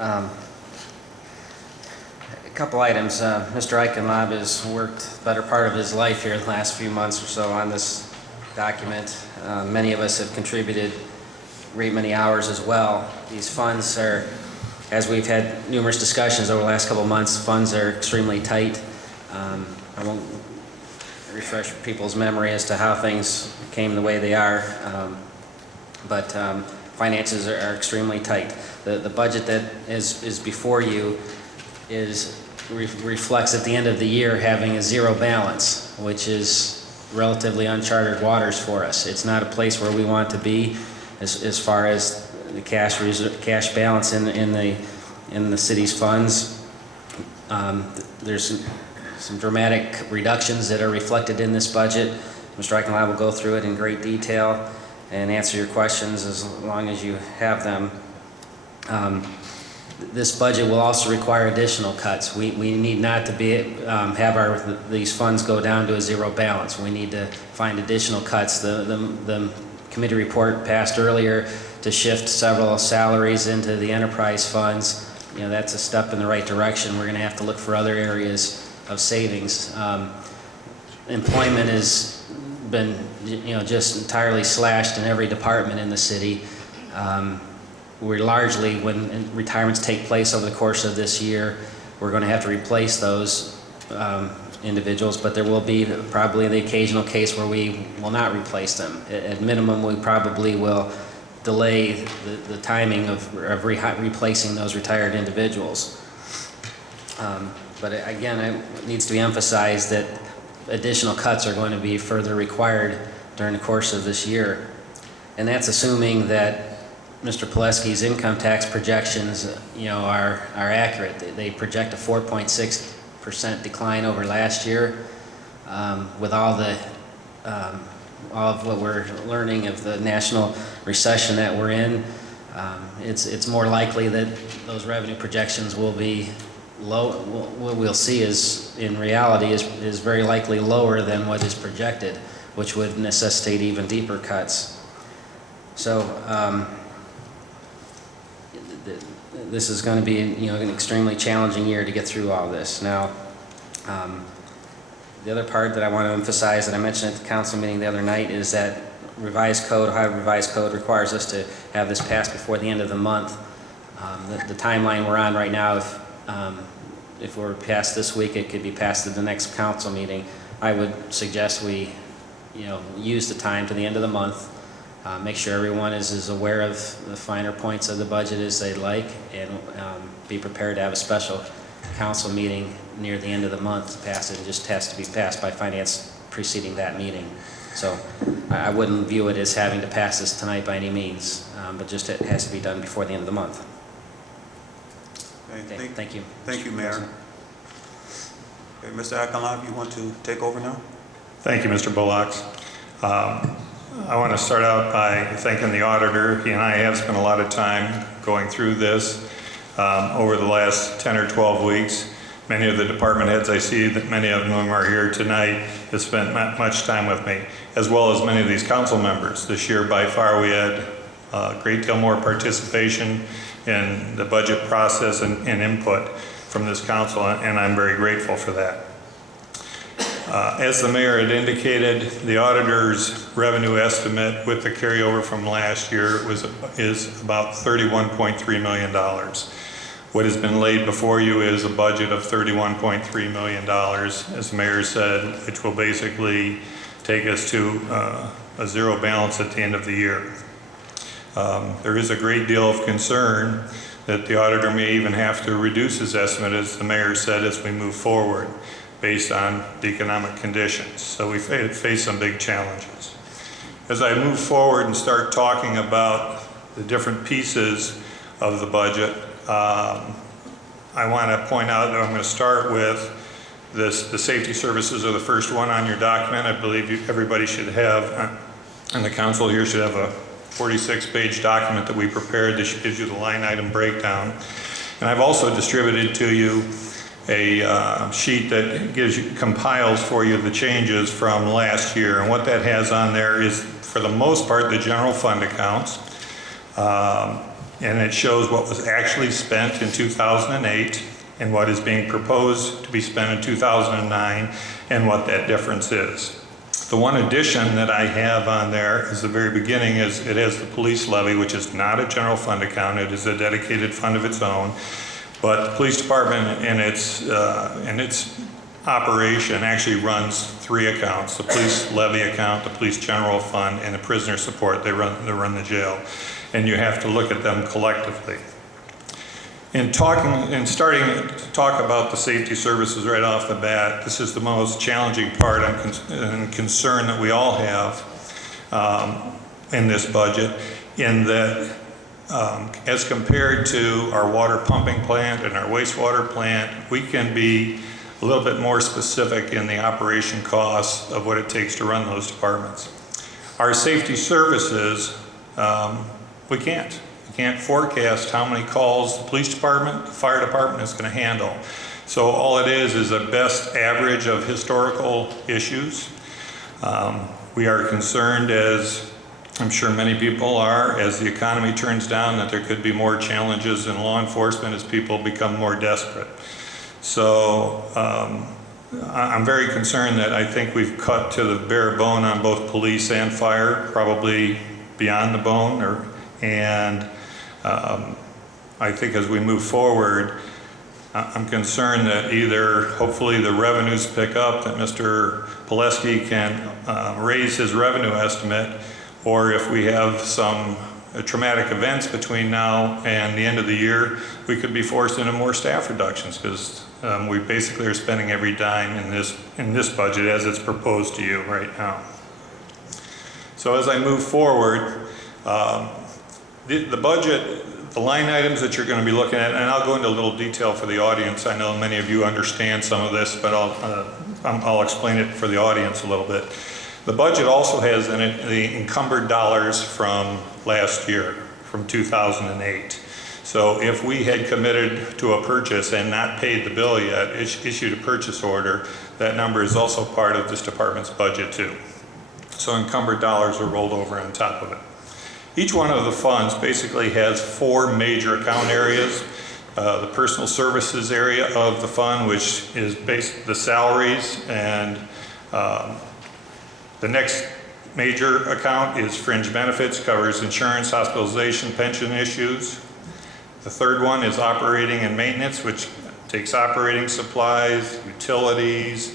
A couple items. Mr. Eichenlob has worked the better part of his life here the last few months or so on this document. Many of us have contributed a great many hours as well. These funds are, as we've had numerous discussions over the last couple of months, funds are extremely tight. I won't refresh people's memory as to how things came the way they are, but finances are extremely tight. The budget that is before you reflects at the end of the year having a zero balance, which is relatively uncharted waters for us. It's not a place where we want to be as far as the cash balance in the city's funds. There's some dramatic reductions that are reflected in this budget. Mr. Eichenlob will go through it in great detail and answer your questions as long as you have them. This budget will also require additional cuts. We need not to have these funds go down to a zero balance. We need to find additional cuts. The committee report passed earlier to shift several salaries into the enterprise funds. That's a step in the right direction. We're going to have to look for other areas of savings. Employment has been just entirely slashed in every department in the city. We're largely, when retirements take place over the course of this year, we're going to have to replace those individuals, but there will be probably the occasional case where we will not replace them. At minimum, we probably will delay the timing of replacing those retired individuals. But again, it needs to be emphasized that additional cuts are going to be further required during the course of this year. And that's assuming that Mr. Pileski's income tax projections, are accurate. They project a 4.6% decline over last year. With all of what we're learning of the national recession that we're in, it's more likely that those revenue projections will be low. What we'll see in reality is very likely lower than what is projected, which would necessitate even deeper cuts. So this is going to be an extremely challenging year to get through all this. Now, the other part that I want to emphasize that I mentioned at the council meeting the other night is that Ohio Revised Code requires us to have this passed before the end of the month. The timeline we're on right now, if we're passed this week, it could be passed at the next council meeting. I would suggest we use the time to the end of the month, make sure everyone is as aware of the finer points of the budget as they'd like, and be prepared to have a special council meeting near the end of the month to pass it. It just has to be passed by finance preceding that meeting. So I wouldn't view it as having to pass this tonight by any means, but just it has to be done before the end of the month. Okay, thank you. Thank you, Mayor. Okay, Mr. Eichenlob, you want to take over now? Thank you, Mr. Bullocks. I want to start out by thanking the auditor. He and I have spent a lot of time going through this over the last 10 or 12 weeks. Many of the department heads I see, that many of them are here tonight, have spent much time with me, as well as many of these council members. This year, by far, we had a great deal more participation in the budget process and input from this council, and I'm very grateful for that. As the mayor had indicated, the auditor's revenue estimate with the carryover from last year is about $31.3 million. What has been laid before you is a budget of $31.3 million, as the mayor said, which will basically take us to a zero balance at the end of the year. There is a great deal of concern that the auditor may even have to reduce his estimate, as the mayor said, as we move forward, based on the economic conditions. So we face some big challenges. As I move forward and start talking about the different pieces of the budget, I want to point out that I'm going to start with the safety services are the first one on your document. I believe everybody should have, and the council here should have a 46-page document that we prepared that gives you the line item breakdown. And I've also distributed to you a sheet that compiles for you the changes from last year. And what that has on there is, for the most part, the general fund accounts. and it shows what was actually spent in 2008 and what is being proposed to be spent in 2009 and what that difference is. The one addition that I have on there is the very beginning is it has the police levy, which is not a general fund account. It is a dedicated fund of its own. But the police department in its operation actually runs 3 accounts: the police levy account, the police general fund, and the prisoner support. They run the jail, and you have to look at them collectively. In starting to talk about the safety services right off the bat, this is the most challenging part and concern that we all have in this budget, in that as compared to our water pumping plant and our wastewater plant, we can be a little bit more specific in the operation costs of what it takes to run those departments. Our safety services, we can't. Can't forecast how many calls the police department, the fire department is going to handle. So all it is a best average of historical issues. We are concerned, as I'm sure many people are, as the economy turns down, that there could be more challenges in law enforcement as people become more desperate. So I'm very concerned that I think we've cut to the bare bone on both police and fire, probably beyond the bone, I think as we move forward, I'm concerned that either hopefully the revenues pick up, that Mr. Pileski can raise his revenue estimate, or if we have some traumatic events between now and the end of the year, we could be forced into more staff reductions, because we basically are spending every dime in this budget as it's proposed to you right now. So as I move forward, the budget, the line items that you're going to be looking at, and I'll go into a little detail for the audience. I know many of you understand some of this, but I'll explain it for the audience a little bit. The budget also has in it the encumbered dollars from last year, from 2008. So if we had committed to a purchase and not paid the bill yet, issued a purchase order, that number is also part of this department's budget too. So encumbered dollars are rolled over on top of it. Each one of the funds basically has 4 major account areas. The personal services area of the fund, which is the salaries, and the next major account is fringe benefits, covers insurance, hospitalization, pension issues. The third one is operating and maintenance, which takes operating supplies, utilities,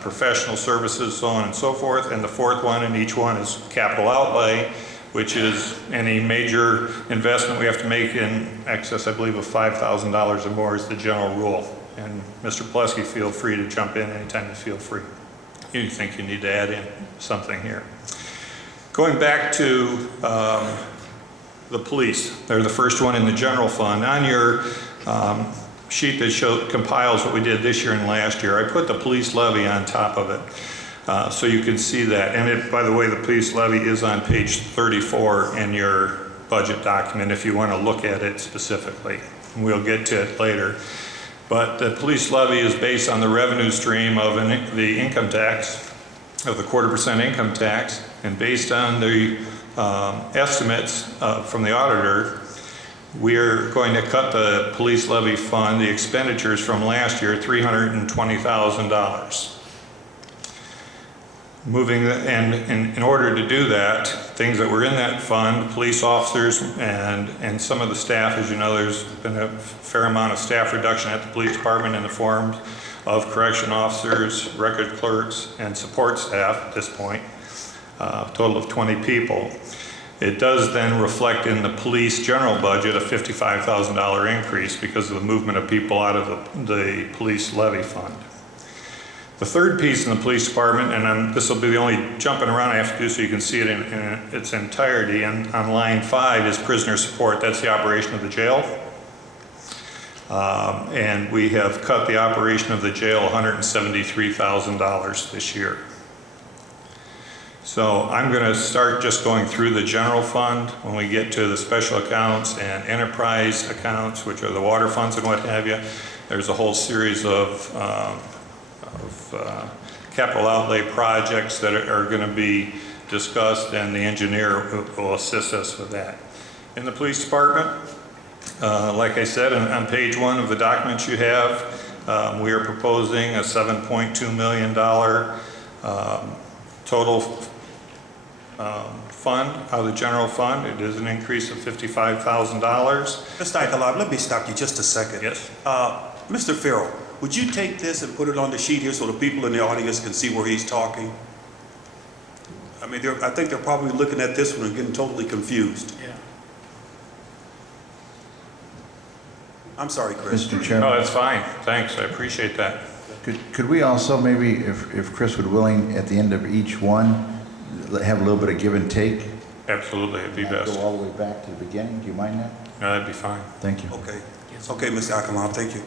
professional services, so on and so forth. And the fourth one in each one is capital outlay, which is any major investment we have to make in excess, I believe, of $5,000 or more is the general rule. And Mr. Pileski, feel free to jump in anytime you feel free. You think you need to add in something here. Going back to the police, they're the first one in the general fund. On your sheet that compiles what we did this year and last year, I put the police levy on top of it. So you can see that. And by the way, the police levy is on page 34 in your budget document if you want to look at it specifically. We'll get to it later. But the police levy is based on the revenue stream of the income tax, of the 1/4% income tax, and based on the estimates from the auditor, we're going to cut the police levy fund, the expenditures from last year, $320,000. In order to do that, things that were in that fund, police officers and some of the staff, as you know, there's been a fair amount of staff reduction at the police department in the form of correction officers, record clerks, and support staff at this point, a total of 20 people. It does then reflect in the police general budget a $55,000 increase because of the movement of people out of the police levy fund. The third piece in the police department, and this will be the only jumping around I have to do so you can see it in its entirety, and on line 5 is prisoner support. That's the operation of the jail. And we have cut the operation of the jail $173,000 this year. So I'm going to start just going through the general fund. When we get to the special accounts and enterprise accounts, which are the water funds and what have you, there's a whole series of capital outlay projects that are going to be discussed, and the engineer will assist us with that. In the police department, like I said, on page 1 of the documents you have, we are proposing a $7.2 million total fund out of the general fund. It is an increase of $55,000. Mr. Akalov, let me stop you just a second. Yes. Mr. Farrell, would you take this and put it on the sheet here so the people in the audience can see where he's talking? I mean, I think they're probably looking at this one and getting totally confused. Yeah. I'm sorry, Chris. Mr. Oh, Chairman, that's fine. Thanks. I appreciate that. could we also maybe, if Chris would willing, at the end of each one, have a little bit of give and take? Absolutely. It'd be Not best. Go all the way back to the beginning, do you mind that? No, that'd be fine. Thank you. Okay. Okay, Mr. Akalov, thank you.